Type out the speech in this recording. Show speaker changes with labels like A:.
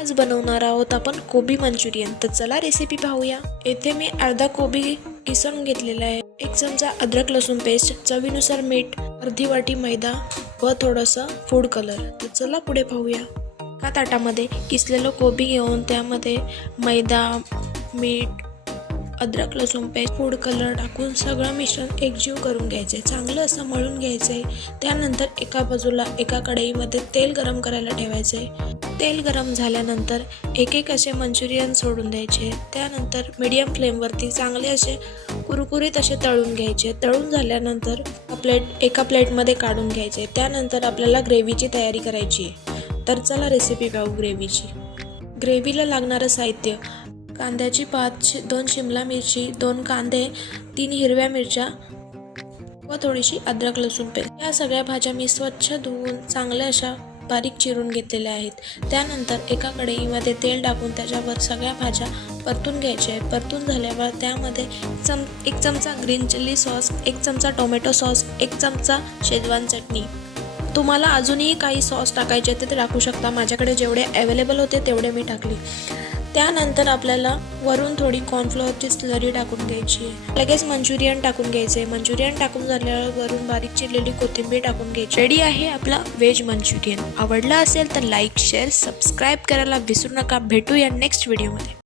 A: आज बनवणार आहोत आपण कोबी मंचुरियन. तर चला रेसिपी पाहूया. येथे मी अर्धा कोबी किसून घेतलेला आहे. एक चमचा अद्रक लसूण पेस्ट चवीनुसार मीठ अर्धी वाटी मैदा व थोडंसं फूड कलर तर चला पुढे पाहूया. एका ताटामध्ये किसलेलं कोबी घेऊन त्यामध्ये मैदा मीठ अद्रक लसूण पेस्ट फूड कलर टाकून सगळं मिश्रण एकजीव करून घ्यायचं. आहे चांगलं असं मळून घ्यायचं. आहे त्यानंतर एका बाजूला एका कढईमध्ये तेल गरम करायला ठेवायचं. आहे तेल गरम झाल्यानंतर एक एक असे मंचुरियन सोडून द्यायचे. त्यानंतर मीडियम फ्लेमवरती चांगले असे कुरकुरीत असे तळून घ्यायचे. तळून झाल्यानंतर प्लेट एका प्लेटमध्ये काढून घ्यायचे. त्यानंतर आपल्याला ग्रेव्हीची तयारी करायची. आहे तर चला रेसिपी पाहू ग्रेव्हीची ग्रेव्हीला लागणारं साहित्य. कांद्याची पात शि दोन शिमला मिरची दोन कांदे तीन हिरव्या मिरच्या व थोडीशी अद्रक लसूण पेस्ट. या सगळ्या भाज्या मी स्वच्छ धुवून चांगल्या अशा बारीक चिरून घेतलेल्या आहेत. त्यानंतर एका कढईमध्ये तेल टाकून त्याच्यावर सगळ्या भाज्या परतून घ्यायच्या आहेत. परतून झाल्यावर त्यामध्ये चम एक चमचा ग्रीन चिल्ली सॉस एक चमचा टोमॅटो सॉस एक चमचा शेजवान चटणी. तुम्हाला अजूनही काही सॉस टाकायचे ते टाकू शकता. माझ्याकडे जेवढे अवेलेबल होते तेवढे मी टाकले. त्यानंतर आपल्याला वरून थोडी कॉर्नफ्लोअरची स्लरी टाकून घ्यायची आहे. लगेच मंचुरियन टाकून घ्यायचे मंचुरियन टाकून झाल्यावर वरून बारीक चिरलेली कोथिंबीर टाकून घ्यायची. रेडी आहे आपला व्हेज मंचुरियन. आवडला असेल तर लाईक शेअर सबस्क्राईब करायला विसरू नका. भेटूया नेक्स्ट व्हिडिओमध्ये